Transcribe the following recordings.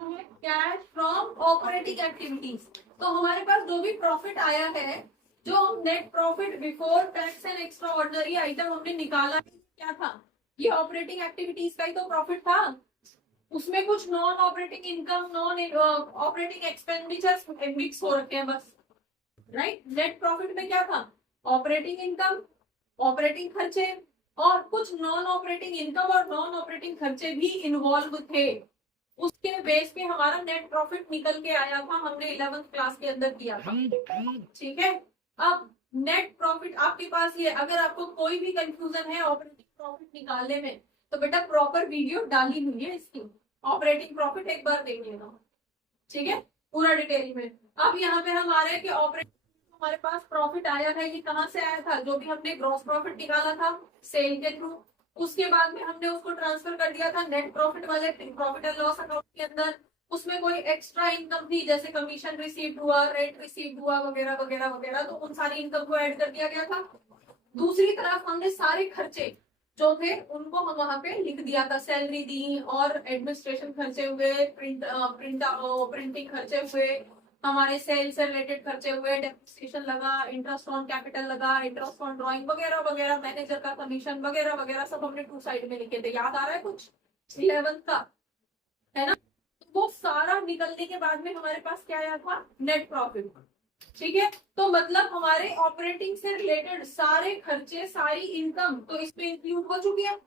Cash from operating activities. तो हमारे पास जो भी प्रॉफिट आया है, जो हम net profit before tax and extra ordinary item हमने निकाला है, क्या था? ये ऑपरेटिंग एक्टिविटीज का ही तो प्रॉफिट था। उसमें कुछ non operating income, non operating expenditures mix हो रखे हैं बस, राइट। नेट प्रॉफिट में क्या था? ऑपरेटिंग इनकम, ऑपरेटिंग खर्चे और कुछ नॉन ऑपरेटिंग इनकम और नॉन ऑपरेटिंग खर्चे भी इन्वॉल्व थे। उसके बेस पे हमारा नेट प्रॉफिट निकल के आया था, हमने 11th क्लास के अंदर किया था, ठीक है। अब नेट प्रॉफिट आपके पास ये, अगर आपको कोई भी कंफ्यूजन है ऑपरेटिंग प्रॉफिट निकालने में, तो बेटा प्रॉपर वीडियो डाली हुई है इसकी, ऑपरेटिंग प्रॉफिट एक बार देख लेना, ठीक है, पूरा डिटेल में। अब यहाँ पे हम आ रहे हैं कि ऑपरेटिंग हमारे पास प्रॉफिट आया है, ये कहाँ से आया था? जो भी हमने ग्रॉस प्रॉफिट निकाला था सेल के थ्रू, उसके बाद में हमने उसको ट्रांसफर कर दिया था नेट प्रॉफिट वाले प्रॉफिट एंड लॉस अकाउंट के अंदर। उसमें कोई एक्स्ट्रा इनकम थी, जैसे कमीशन रिसीव हुआ, रेंट रिसीव हुआ, वगैरह वगैरह वगैरह, तो उन सारी इनकम को ऐड कर दिया गया था। दूसरी तरफ हमने सारे खर्चे जो थे उनको हम वहां पे लिख दिया था, सैलरी दी और एडमिनिस्ट्रेशन खर्चे हुए, प्रिंटिंग खर्चे हुए, हमारे सेल से रिलेटेड खर्चे हुए, डेप्रिसिएशन लगा, इंटरेस्ट ऑन कैपिटल लगा, इंटरेस्ट ऑन ड्राइंग वगैरह वगैरह, मैनेजर का कमीशन वगैरह वगैरह सब हमने 2 साइड में लिखे थे। याद आ रहा है कुछ 11th का, है ना? वो सारा निकलने के बाद में हमारे पास क्या आया था? नेट प्रॉफिट, ठीक है। तो मतलब हमारे ऑपरेटिंग से रिलेटेड सारे खर्चे, सारी इनकम तो इसमें इंक्लूड हो चुकी है,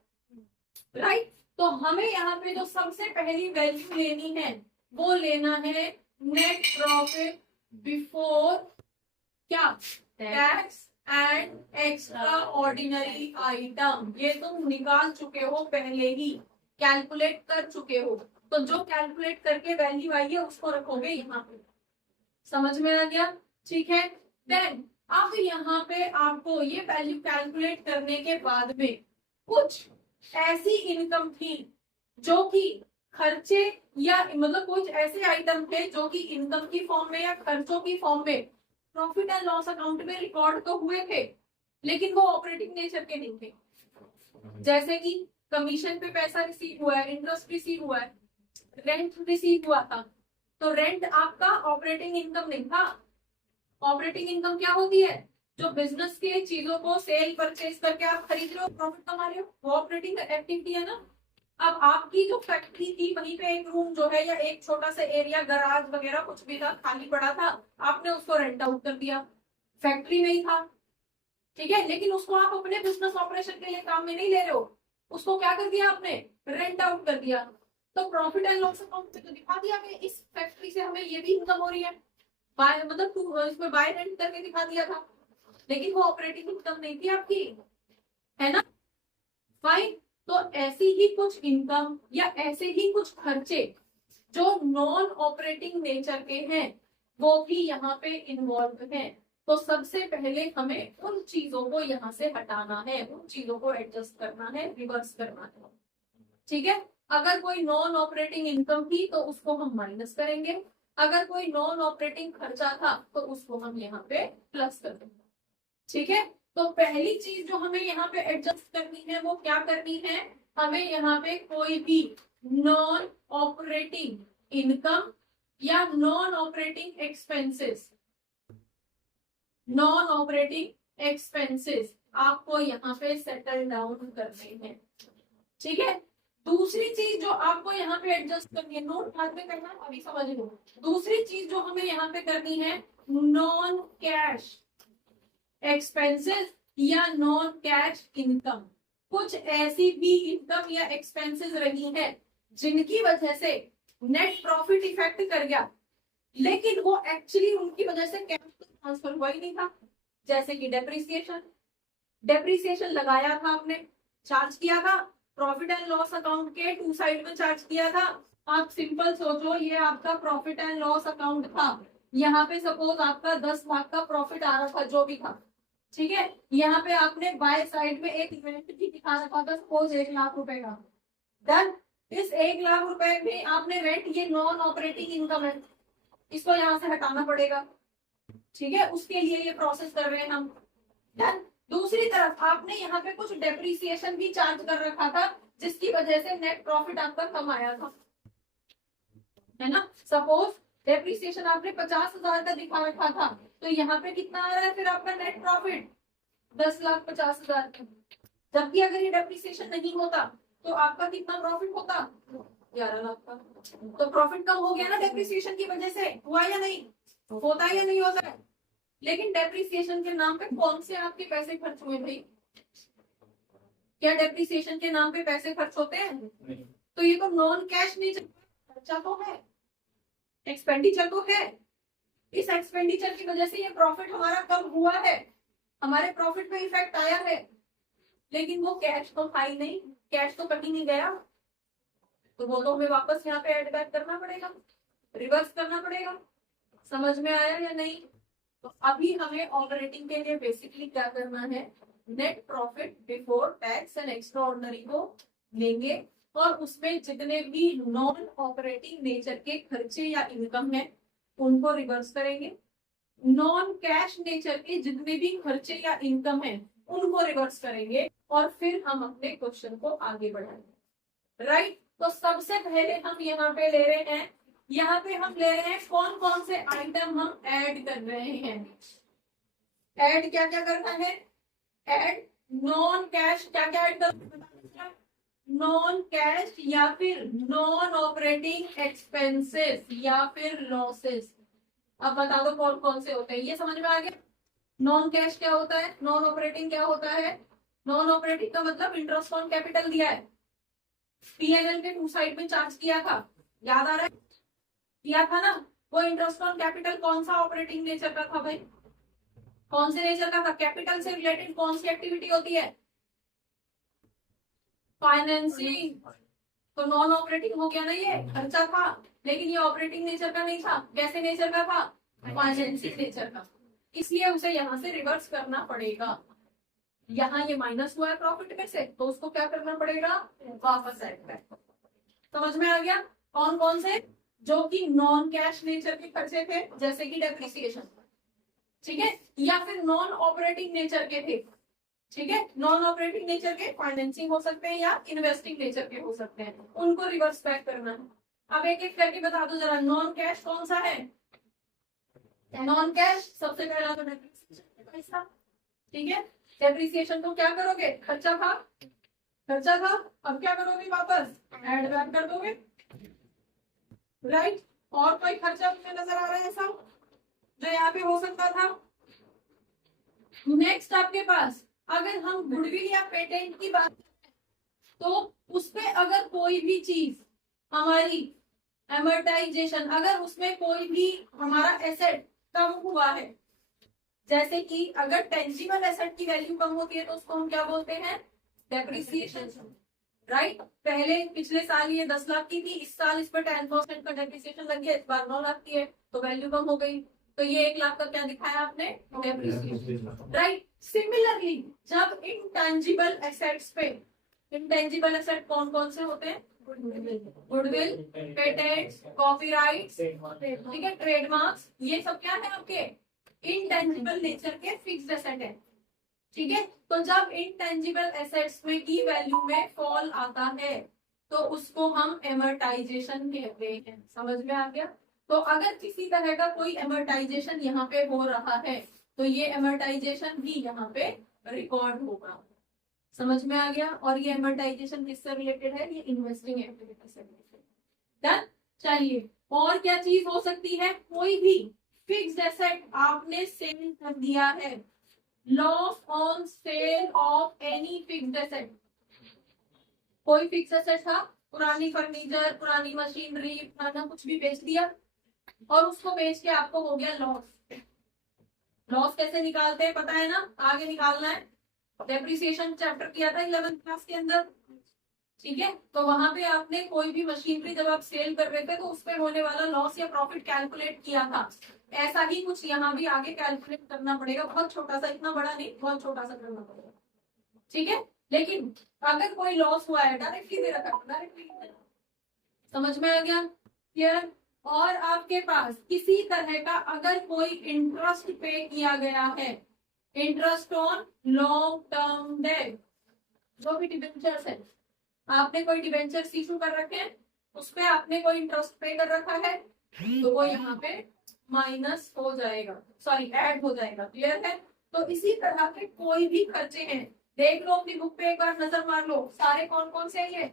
राइट। तो हमें यहाँ पे जो सबसे पहली वैल्यू लेनी है वो लेना है नेट प्रॉफिट बिफोर क्या? Tax and extra ordinary item. ये तुम निकाल चुके हो पहले ही, कैलकुलेट कर चुके हो, तो जो कैलकुलेट करके वैल्यू आई है उसको रखोगे यहाँ पे। समझ में आ गया? ठीक है। देन अब यहाँ पे आपको ये वैल्यू कैलकुलेट करने के बाद में कुछ ऐसी इनकम थी जो कि खर्चे या मतलब कुछ ऐसे आइटम थे जो कि इनकम की फॉर्म में या खर्चों की फॉर्म में प्रॉफिट एंड लॉस अकाउंट में रिकॉर्ड तो हुए थे, लेकिन वो ऑपरेटिंग नेचर के नहीं थे। जैसे कि कमीशन पे पैसा रिसीव हुआ है, इंटरेस्ट रिसीव हुआ है, रेंट रिसीव हुआ था, तो रेंट आपका ऑपरेटिंग इनकम नहीं था। ऑपरेटिंग इनकम क्या होती है? जो बिजनेस के चीजों को सेल परचेज करके आप खरीद रहे हो, प्रॉफिट कमा रहे हो, वो ऑपरेटिंग एक्टिविटी है ना। अब आपकी जो फैक्ट्री थी वहीं पे एक रूम जो है या एक छोटा सा एरिया, गराज वगैरह कुछ भी था, खाली पड़ा था, आपने उसको रेंट आउट कर दिया, फैक्ट्री नहीं था, ठीक है, लेकिन उसको आप अपने बिजनेस ऑपरेशन के लिए काम में नहीं ले रहे हो, उसको क्या कर दिया आपने? रेंट आउट कर दिया। तो प्रॉफिट एंड लॉस अकाउंट में तो दिखा दिया कि इस फैक्ट्री से हमें ये भी इनकम हो रही है, बाय मतलब इसमें बाय रेंट करके दिखा दिया था, लेकिन वो ऑपरेटिंग इनकम नहीं थी आपकी, है ना? फाइन। तो ऐसी ही कुछ इनकम या ऐसे ही कुछ खर्चे जो नॉन ऑपरेटिंग नेचर के हैं वो भी यहाँ पे इन्वॉल्व हैं। तो सबसे पहले हमें उन चीजों को यहाँ से हटाना है, उन चीजों को एडजस्ट करना है, रिवर्स करना है, ठीक है। अगर कोई नॉन ऑपरेटिंग इनकम थी तो उसको हम माइनस करेंगे, अगर कोई नॉन ऑपरेटिंग खर्चा था तो उसको हम यहाँ पे प्लस कर देंगे, ठीक है। तो पहली चीज जो हमें यहाँ पे एडजस्ट करनी है वो क्या करनी है? हमें यहाँ पे कोई भी नॉन ऑपरेटिंग इनकम या non operating expenses, non operating expenses आपको यहाँ पे सेटल डाउन करने हैं, ठीक है। दूसरी चीज जो आपको यहाँ पे एडजस्ट करनी है, नोट बाद में करना, अभी समझ लो। दूसरी चीज जो हमें यहाँ पे करनी है, नॉन कैश एक्सपेंसेस या नॉन कैश इनकम। कुछ ऐसी भी इनकम या एक्सपेंसेस रही है जिनकी वजह से नेट प्रॉफिट इफेक्ट कर गया, लेकिन वो एक्चुअली उनकी वजह से कैश ट्रांसफर हुआ ही नहीं था। जैसे कि डेप्रिसिएशन, डेप्रिसिएशन लगाया था आपने, चार्ज किया था, प्रॉफिट एंड लॉस अकाउंट के 2 साइड में चार्ज किया था। आप सिंपल सोचो, ये आपका प्रॉफिट एंड लॉस अकाउंट था, यहाँ पे सपोज आपका 10 लाख का प्रॉफिट आ रहा था, जो भी था, ठीक है। यहाँ पे आपने बाय साइड में एक इवेंट भी दिखा रखा था, सपोज 1 लाख रुपए का। डन। इस 1 लाख रुपए में आपने रेंट, ये नॉन ऑपरेटिंग इनकम है, इसको यहाँ से हटाना पड़ेगा, ठीक है, उसके लिए ये प्रोसेस कर रहे हैं हम। डन। दूसरी तरफ आपने यहाँ पे कुछ डेप्रिसिएशन भी चार्ज कर रखा था, जिसकी वजह से नेट प्रॉफिट आपका कम आया था। है ना। सपोज डेप्रिसिएशन आपने 50,000 का दिखा रखा था, तो यहाँ पे कितना आ रहा है फिर आपका नेट प्रॉफिट 10,50,000 का। जबकि अगर ये डेप्रिसिएशन नहीं होता तो आपका कितना प्रॉफिट होता, 11 लाख का। तो प्रॉफिट कम हो गया ना डेप्रिसिएशन की वजह से, हुआ या नहीं होता है या नहीं होता है। लेकिन डेप्रिसिएशन के नाम पे कौन से आपके पैसे खर्च हुए थे, क्या डेप्रिसिएशन के नाम पे पैसे खर्च होते हैं? तो ये तो नॉन कैश नेचर खर्चा तो है, एक्सपेंडिचर तो है। इस एक्सपेंडिचर की वजह से ये प्रॉफिट हमारा कम हुआ है, हमारे प्रॉफिट में इफेक्ट आया है, लेकिन वो कैश तो था ही नहीं, कैश तो कहीं नहीं गया। तो वो तो हमें वापस यहाँ पे ऐड बैक करना पड़ेगा, रिवर्स करना पड़ेगा। समझ में आया या नहीं? तो अभी हमें ऑपरेटिंग के लिए बेसिकली क्या करना है, net profit before tax and extra ordinary को लेंगे और उसमें जितने भी नॉन ऑपरेटिंग नेचर के खर्चे या इनकम है उनको रिवर्स करेंगे, नॉन कैश नेचर के जितने भी खर्चे या इनकम है उनको रिवर्स करेंगे और फिर हम अपने क्वेश्चन को आगे बढ़ाएंगे। राइट, तो सबसे पहले हम यहाँ पे ले रहे हैं, यहाँ पे हम ले रहे हैं कौन कौन से आइटम हम ऐड कर रहे हैं। ऐड क्या क्या करना है, ऐड नॉन कैश, क्या क्या ऐड करना है, नॉन कैश या फिर नॉन ऑपरेटिंग एक्सपेंसेस या फिर लॉसेस। अब बता दो कौन कौन से होते हैं, ये समझ में आ गया। नॉन कैश क्या होता है, नॉन ऑपरेटिंग क्या होता है। नॉन ऑपरेटिंग का मतलब इंटरेस्ट ऑन कैपिटल दिया है, पीएनएल के टू साइड में चार्ज किया था, याद आ रहा है, किया था ना। वो इंटरेस्ट ऑन कैपिटल कौन सा ऑपरेटिंग नेचर का था भाई, कौन से नेचर का था, कैपिटल से रिलेटेड कौन सी एक्टिविटी होती है, फाइनेंसिंग। तो नॉन ऑपरेटिंग हो गया ना, ये खर्चा था, लेकिन ये ऑपरेटिंग नेचर का नहीं था। कैसे नेचर का था, फाइनेंसिंग नेचर का, इसलिए उसे यहाँ से रिवर्स करना पड़ेगा। यहाँ ये माइनस हुआ है प्रॉफिट में से, तो उसको क्या करना पड़ेगा, वापस ऐड बैक। समझ में आ गया कौन कौन से, जो कि नॉन कैश नेचर के खर्चे थे जैसे कि डेप्रिसिएशन, ठीक है, या फिर नॉन ऑपरेटिंग नेचर के थे, ठीक है, नॉन ऑपरेटिंग नेचर के फाइनेंसिंग हो सकते हैं या इन्वेस्टिंग नेचर के हो सकते हैं, उनको रिवर्स बैक करना है। अब एक एक करके बता दो जरा, नॉन कैश कौन सा है, नॉन कैश सबसे पहला तो डेप्रिसिएशन का पैसा, ठीक है। डेप्रिसिएशन को क्या करोगे, खर्चा था, खर्चा था, अब क्या करोगे, वापस ऐड बैक कर दोगे। राइट, और कोई खर्चा मुझे नजर आ रहा है ऐसा जो यहाँ पे हो सकता था। नेक्स्ट आपके पास अगर हम गुडविल या पेटेंट की बात करें तो उसपे अगर कोई भी चीज हमारी एमोर्टाइजेशन, अगर उसमें कोई भी हमारा एसेट कम हुआ है, जैसे कि अगर टेंजिबल एसेट की वैल्यू कम होती है तो उसको हम क्या बोलते हैं, डेप्रिसिएशन। राइट, पहले पिछले साल ये 10 लाख की थी, इस साल इस पर 10% का डेप्रिसिएशन लग गया, इस बार 9 लाख की है, तो वैल्यू कम हो गई, तो ये 1 लाख का क्या दिखाया आपने, डेप्रिसिएशन। राइट, सिमिलरली जब इंटेंजिबल एसेट्स पे, इंटेंजिबल एसेट कौन कौन से होते हैं, गुडविल, पेटेंट्स, कॉपीराइट्स, ठीक है, ट्रेडमार्क्स, ये सब क्या है आपके इंटेंजिबल नेचर के फिक्स्ड एसेट है, ठीक है। तो जब इंटेंजिबल एसेट्स में की वैल्यू में फॉल आता है तो उसको हम एमोर्टाइजेशन कहते हैं। समझ में आ गया। तो अगर किसी तरह का कोई एमोर्टाइजेशन यहाँ पे हो रहा है तो ये एमोर्टाइजेशन भी यहाँ पे रिकॉर्ड होगा। समझ में आ गया। और ये एमोर्टाइजेशन किससे रिलेटेड है, ये इन्वेस्टिंग एक्टिविटी से रिलेटेड। डन। चलिए, और क्या चीज हो सकती है, कोई भी फिक्स्ड एसेट आपने सेल कर दिया है, loss on sale of any fixed asset. कोई फिक्स एसेट था, पुरानी फर्नीचर, पुरानी मशीनरी, पुराना कुछ भी बेच दिया और उसको बेच के आपको हो गया लॉस। लॉस कैसे निकालते हैं पता है ना, आगे निकालना है, डेप्रिसिएशन चैप्टर किया था 11th क्लास के अंदर, ठीक है। तो वहां पे आपने कोई भी मशीनरी जब आप सेल कर रहे थे तो उस पे होने वाला लॉस या प्रॉफिट कैलकुलेट किया था। ऐसा ही कुछ यहाँ भी आगे कैलकुलेट करना पड़ेगा, बहुत छोटा सा, इतना बड़ा नहीं, बहुत छोटा सा करना पड़ेगा, ठीक है। लेकिन अगर कोई लॉस हुआ है डायरेक्टली दे रखा, डायरेक्टली समझ में आ गया, क्लियर। और आपके पास किसी तरह का अगर कोई इंटरेस्ट पे किया गया है, interest on long term debt, जो भी डिबेंचर्स है, आपने कोई डिबेंचर इशू कर रखे हैं, उस पे आपने कोई इंटरेस्ट पे कर रखा है तो वो यहाँ पे माइनस हो जाएगा, सॉरी ऐड हो जाएगा। क्लियर है? तो इसी तरह के कोई भी खर्चे हैं, देख लो अपनी बुक पे एक बार नजर मार लो, सारे कौन कौन से हैं ये,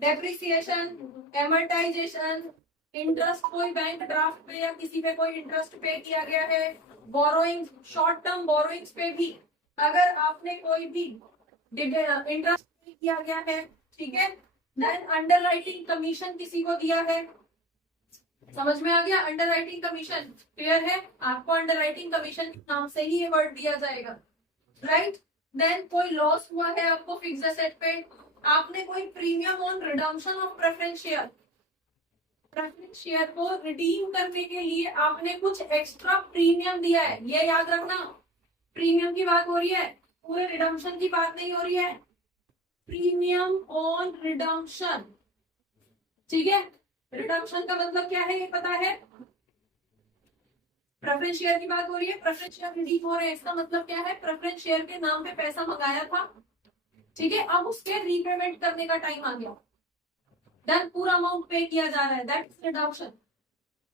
डेप्रिसिएशन, एमर्टाइजेशन, इंटरेस्ट कोई बैंक ड्राफ्ट पे या किसी पे कोई इंटरेस्ट पे किया गया है, बोरोइंग, शॉर्ट टर्म बोरोइंग्स पे भी अगर आपने कोई भी इंटरेस्ट पे किया गया है, ठीक है। देन अंडरराइटिंग कमीशन किसी को दिया है, समझ में आ गया? अंडरराइटिंग कमीशन क्लियर है? आपको अंडरराइटिंग कमीशन के नाम से ही ये वर्ड दिया जाएगा, राइट। देन कोई लॉस हुआ है आपको फिक्स्ड एसेट पे, आपने कोई premium on redemption of preference share, preference share को रिडीम करने के लिए आपने कुछ एक्स्ट्रा प्रीमियम दिया है, ये याद रखना। प्रीमियम की बात हो रही है, पूरे रिडम्पशन की बात नहीं हो रही है। प्रीमियम ऑन रिडम्पशन, ठीक है। रिडम्पशन का मतलब क्या है ये पता है? प्रेफरेंस शेयर की बात हो रही है, प्रेफरेंस शेयर रिडीम हो रहे हैं, इसका मतलब क्या है? प्रेफरेंस शेयर के नाम पे पैसा मंगाया था, ठीक है, अब उसके रीपेमेंट करने का टाइम आ गया, देन पूरा अमाउंट पे किया जा रहा है, दैट इज रिडम्पशन।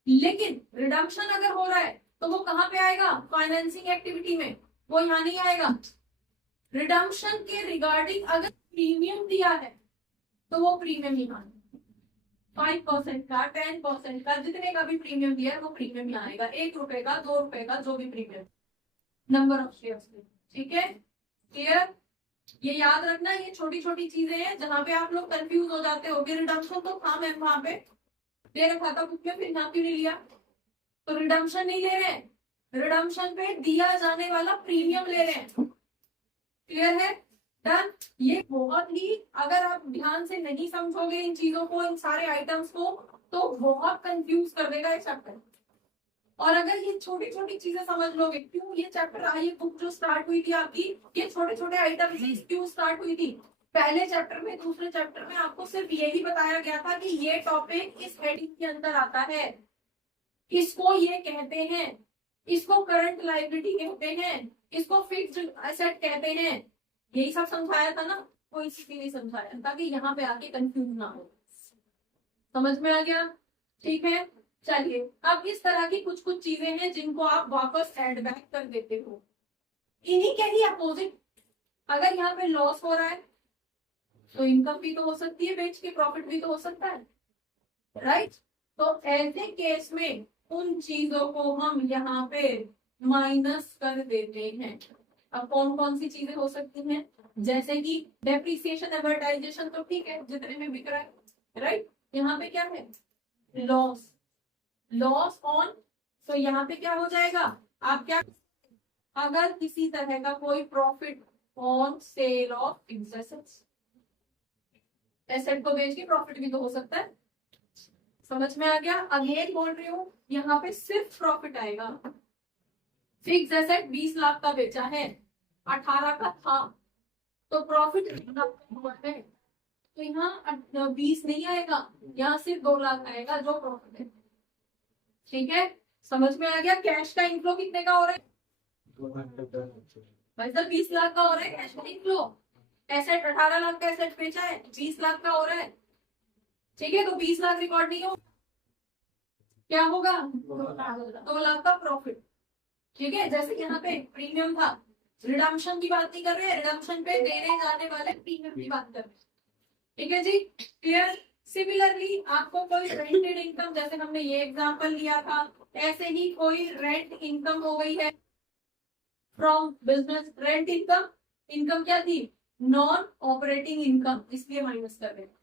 लेकिन रिडम्पशन अगर हो रहा है तो वो कहाँ पे आएगा? फाइनेंसिंग एक्टिविटी में, वो यहाँ नहीं आएगा। रिडम्पशन के रिगार्डिंग अगर प्रीमियम दिया है तो वो प्रीमियम यहाँ 5% का, 10% का, जितने का भी प्रीमियम दिया है वो प्रीमियम यहाँ आएगा, 1 रुपए का, 2 रुपए का, जो भी प्रीमियम, नंबर ऑफ शेयर्स, ठीक है। क्लियर? ये याद रखना, ये छोटी छोटी चीजें हैं जहां पे आप लोग कंफ्यूज हो जाते हो कि रिडम्पशन तो था मैम वहां पे दे रखा था बुक में, फिर यहाँ क्यों नहीं लिया? तो रिडम्पशन नहीं ले रहे हैं, रिडम्पशन पे दिया जाने वाला प्रीमियम ले रहे हैं। क्लियर है? डन। ये बहुत ही, अगर आप ध्यान से नहीं समझोगे इन चीजों को, इन सारे आइटम्स को, तो बहुत कंफ्यूज कर देगा ये चैप्टर। और अगर ये छोटी छोटी चीजें समझ लोगे, क्यों ये चैप्टर, ये बुक जो स्टार्ट हुई थी आपकी, ये छोटे छोटे आइटम से क्यों स्टार्ट हुई थी? पहले चैप्टर में, दूसरे चैप्टर में आपको सिर्फ यही बताया गया था कि ये टॉपिक इस हेडिंग के अंदर आता है, इसको ये कहते हैं, इसको करंट लायबिलिटी कहते हैं, इसको फिक्स्ड एसेट कहते हैं, यही सब समझाया था ना। कोई इसी नहीं समझाया ताकि यहाँ पे आके कंफ्यूज ना हो। समझ में आ गया? ठीक है, चलिए अब इस तरह की कुछ कुछ चीजें हैं जिनको आप वापस एड बैक कर देते हो। इन्हीं के ही अपोजिट, अगर यहाँ पे लॉस हो रहा है तो इनकम भी तो हो सकती है, बेच के प्रॉफिट भी तो हो सकता है, राइट। तो ऐसे केस में उन चीजों को हम यहाँ पे माइनस कर देते हैं। अब कौन कौन सी चीजें हो सकती हैं? जैसे कि डेप्रिसिएशन, एमर्टाइजेशन तो ठीक है, जितने में बिक रहा है, राइट। यहाँ पे क्या है? लॉस, लॉस ऑन, तो यहाँ पे क्या हो जाएगा? आप क्या, अगर किसी तरह का कोई profit on sale of assets, asset को बेच के प्रॉफिट भी तो हो सकता है। समझ में आ गया? अगेन बोल रही हूँ, यहाँ पे सिर्फ प्रॉफिट आएगा। फिक्स एसेट 20 लाख का बेचा है, 18 का था, तो प्रॉफिट हुआ है, तो यहाँ 20 नहीं आएगा, यहाँ सिर्फ 2 लाख आएगा जो प्रॉफिट है। ठीक है, समझ में आ गया? कैश का इनफ्लो कितने का हो रहा है भाई साहब? 20 लाख का हो रहा है कैश का इनफ्लो। एसेट 18 लाख का एसेट बेचा है, 20 लाख का हो रहा है, ठीक है। तो 20 लाख रिकॉर्ड नहीं हो, क्या होगा? 2 लाख का प्रॉफिट, ठीक है। जैसे यहाँ पे प्रीमियम था, रिडम्पशन की बात नहीं कर रहे, रिडम्पशन पे देने जाने वाले प्रीमियम की बात कर रहे, ठीक है जी, क्लियर। सिमिलरली आपको कोई रेंटेड इनकम, जैसे हमने ये एग्जांपल लिया था, ऐसे ही कोई रेंट इनकम हो गई है from business. Rent income, income क्या थी? नॉन ऑपरेटिंग इनकम, इसलिए माइनस कर रहे हैं,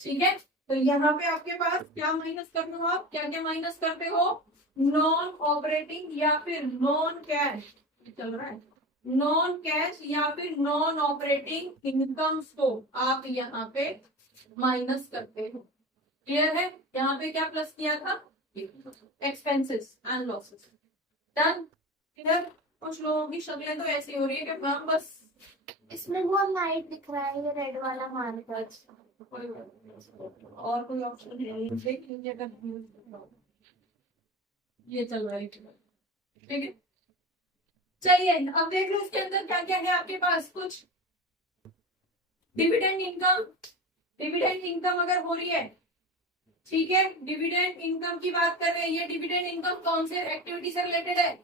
ठीक है। तो यहाँ पे आपके पास क्या माइनस करना हो, आप क्या क्या माइनस करते हो? नॉन ऑपरेटिंग या फिर नॉन कैश चल रहा है, नॉन कैश या फिर नॉन ऑपरेटिंग इनकम्स को आप यहाँ पे माइनस करते हो। क्लियर है? यहाँ पे क्या प्लस किया था? Expenses and losses. Done? Clear? कुछ लोगों की शक्लें तो ऐसी हो रही है कि मैम बस इसमें वो लाइट दिख रहा है, ये रेड वाला मार्कर। और कोई ऑप्शन है? देख लीजिए अगर ये चल रहा है, ठीक है। चलिए अब देख लो इसके अंदर क्या क्या है आपके पास। कुछ डिविडेंड इनकम, डिविडेंड इनकम अगर हो रही है ठीक है, डिविडेंड इनकम की बात कर रहे हैं। ये डिविडेंड इनकम कौन से एक्टिविटी से रिलेटेड है?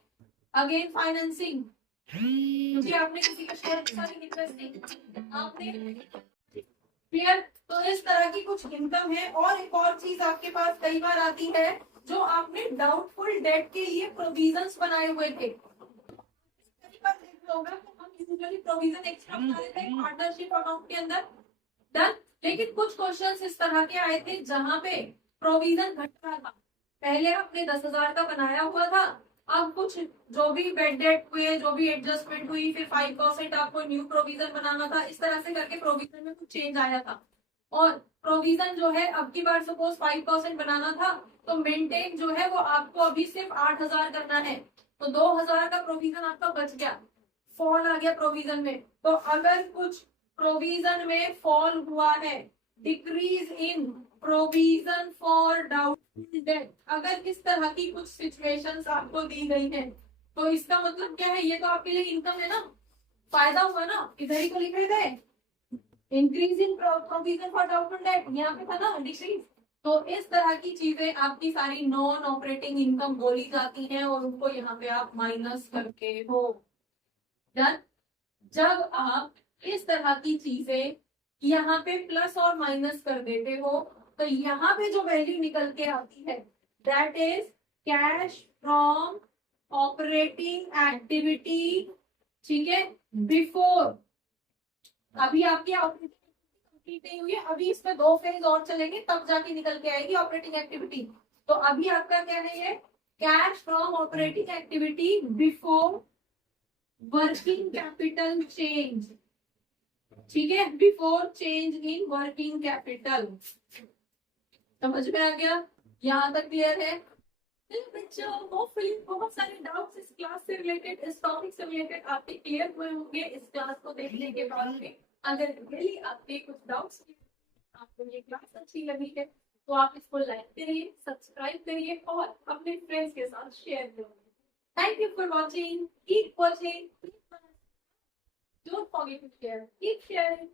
अगेन फाइनेंसिंग, क्योंकि आपने किसी का शेयर इन्वेस्टिंग आपने क्लियर। तो इस तरह की कुछ इनकम है। और एक और चीज आपके पास कई बार आती है, जो आपने डाउटफुल डेट के लिए प्रोविजंस बनाए हुए थे। कई बार देखा होगा कि हम यूजुअली प्रोविजन एक्स्ट्रा बना लेते हैं पार्टनरशिप अकाउंट के अंदर, डन। लेकिन कुछ क्वेश्चंस इस तरह के आए थे जहां पे प्रोविजन घट रहा था। पहले आपने 10,000 का बनाया हुआ था, अब कुछ जो भी बेड डेट हुए, जो भी एडजस्टमेंट हुई, फिर 5% आपको न्यू प्रोविजन बनाना था। इस तरह से करके प्रोविजन में कुछ चेंज आया था। और प्रोविजन जो है अब की बार सपोज 5% बनाना था, तो मेंटेन जो है वो आपको अभी सिर्फ 8,000 करना है। तो 2,000 का प्रोविजन आपका बच गया, फॉल आ गया प्रोविजन में। तो अगर कुछ प्रोविजन में फॉल हुआ है, decrease in provision for doubtful debt, अगर इस तरह की कुछ सिचुएशंस आपको दी गई है, तो इसका मतलब क्या है? ये तो आपके लिए इनकम है ना, फायदा हुआ ना। इधर ही को लिखे थे increase in provision for doubtful debt, यहाँ पे था ना डिक्रीज। तो इस तरह की चीजें आपकी सारी नॉन ऑपरेटिंग इनकम बोली जाती हैं, और उनको यहाँ पे आप माइनस करके हो। डन। जब आप इस तरह की चीजें यहाँ पे प्लस और माइनस कर देते हो, तो यहाँ पे जो वैल्यू निकल के आती है, that is cash from operating activity. ठीक है, बिफोर, अभी आपकी ऑपरेटिंग कंप्लीट नहीं हुई है, अभी इसमें 2 फेज और चलेंगे, तब जाके निकल के आएगी ऑपरेटिंग एक्टिविटी। तो अभी आपका क्या है? ये cash from operating activity before working capital change. ठीक है, before change in working capital. समझ में आ गया? यहाँ तक क्लियर है? बच्चों, होपफुली बहुत सारे डाउट्स इस क्लास से रिलेटेड, इस टॉपिक से रिलेटेड आपके क्लियर हुए होंगे इस क्लास को देखने के बाद में। अगर रियली आपके कुछ डाउट्स, आपको ये क्लास अच्छी लगी है, तो आप इसको लाइक करिए, सब्सक्राइब करिए और अपने फ्रेंड्स के साथ शेयर करिए। Thank you for watching. Keep watching. Don't forget to share. Keep sharing.